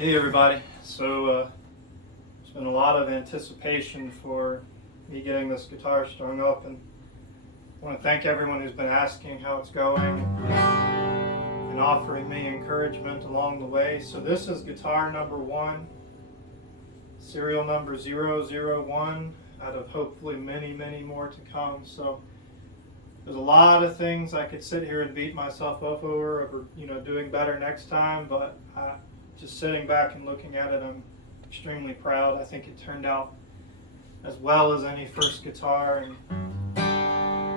Hey everybody, so there's been a lot of anticipation for me getting this guitar strung up, and I want to thank everyone who's been asking how it's going and offering me encouragement along the way. So this is guitar number 1, serial number 001, out of hopefully many more to come. So there's a lot of things I could sit here and beat myself up over doing better next time, but just sitting back and looking at it, I'm extremely proud. I think it turned out as well as any first guitar, and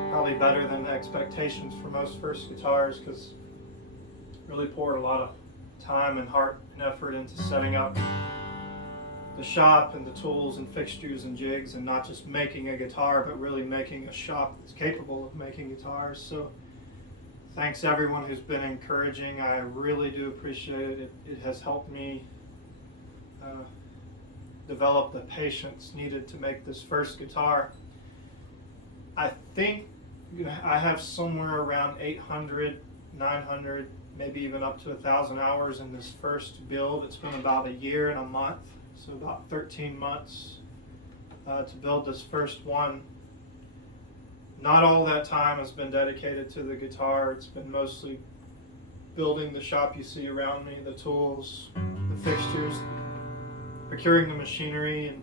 probably better than the expectations for most first guitars, because really poured a lot of time and heart and effort into setting up the shop and the tools and fixtures and jigs, and not just making a guitar, but really making a shop that's capable of making guitars. So thanks everyone who's been encouraging. I really do appreciate it. It has helped me develop the patience needed to make this first guitar. I think I have somewhere around 800, 900, maybe even up to 1,000 hours in this first build. It's been about a year and a month, so about 13 months to build this first one. Not all that time has been dedicated to the guitar. It's been mostly building the shop you see around me, the tools, the fixtures, procuring the machinery and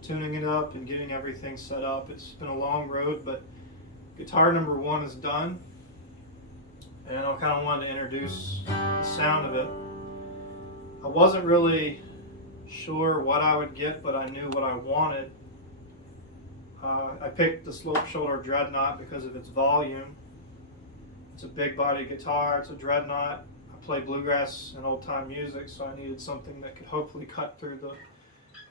tuning it up and getting everything set up. It's been a long road, but guitar number 1 is done, and I kind of wanted to introduce the sound of it. I wasn't really sure what I would get, but I knew what I wanted. I picked the Slope Shoulder Dreadnought because of its volume. It's a big body guitar, it's a dreadnought. I play bluegrass and old time music, so I needed something that could hopefully cut through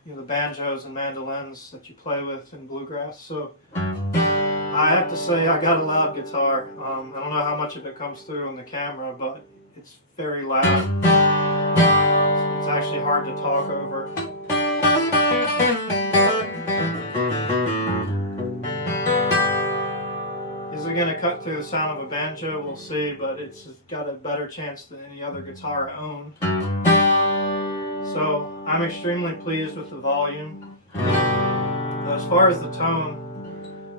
the banjos and mandolins that you play with in bluegrass. So I have to say I got a loud guitar. I don't know how much of it comes through on the camera, but it's very loud. It's actually hard to talk over. Going to cut through the sound of a banjo, we'll see, but it's got a better chance than any other guitar I own. So I'm extremely pleased with the volume. As far as the tone,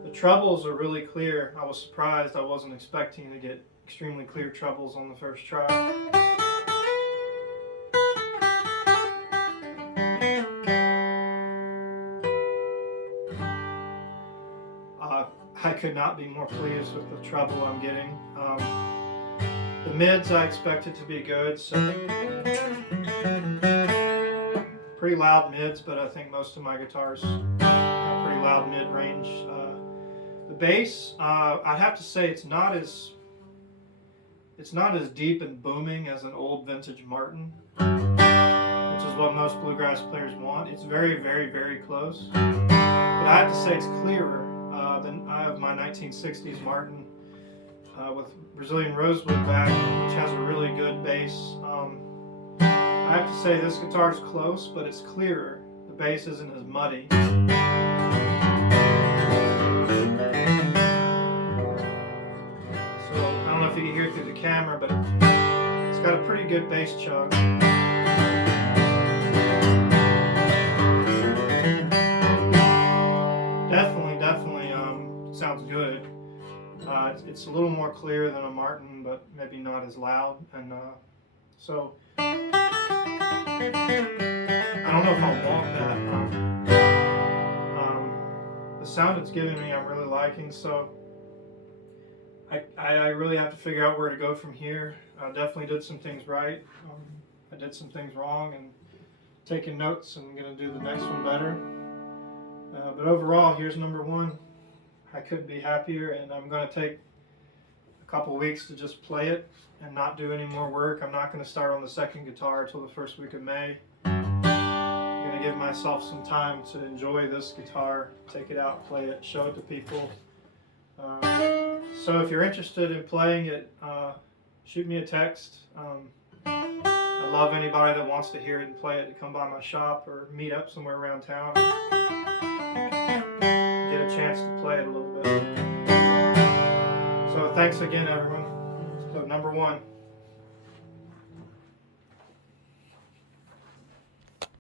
the trebles are really clear. I was surprised. I wasn't expecting to get extremely clear trebles on the first try. I could not be more pleased with the treble I'm getting. The mids I expected to be good, so pretty loud mids, but I think most of my guitars have pretty loud mid-range. The bass, I'd have to say it's not as deep and booming as an old vintage Martin, which is what most bluegrass players want. It's very close, but I have to say it's clearer than I have my 1960s Martin with Brazilian rosewood back, which has a really good bass. I have to say this guitar is close, but it's clearer. The bass isn't as muddy. So I don't know if you can hear it through the camera, but it's got a pretty good bass chug. Definitely sounds good. It's a little more clear than a Martin, but maybe not as loud. And so I don't know if I want that. The sound it's giving me I'm really liking, so I really have to figure out where to go from here. I definitely did some things right. I did some things wrong, and taking notes, and I'm going to do the next one better. But overall, here's number 1. I couldn't be happier, and I'm going to take a couple weeks to just play it and not do any more work. I'm not going to start on the second guitar until the first week of May. I'm going to give myself some time to enjoy this guitar, take it out, play it, show it to people. So if you're interested in playing it, shoot me a text. I love anybody that wants to hear it and play it to come by my shop or meet up somewhere around town. Get a chance to play it a little bit. So thanks again everyone. So number 1.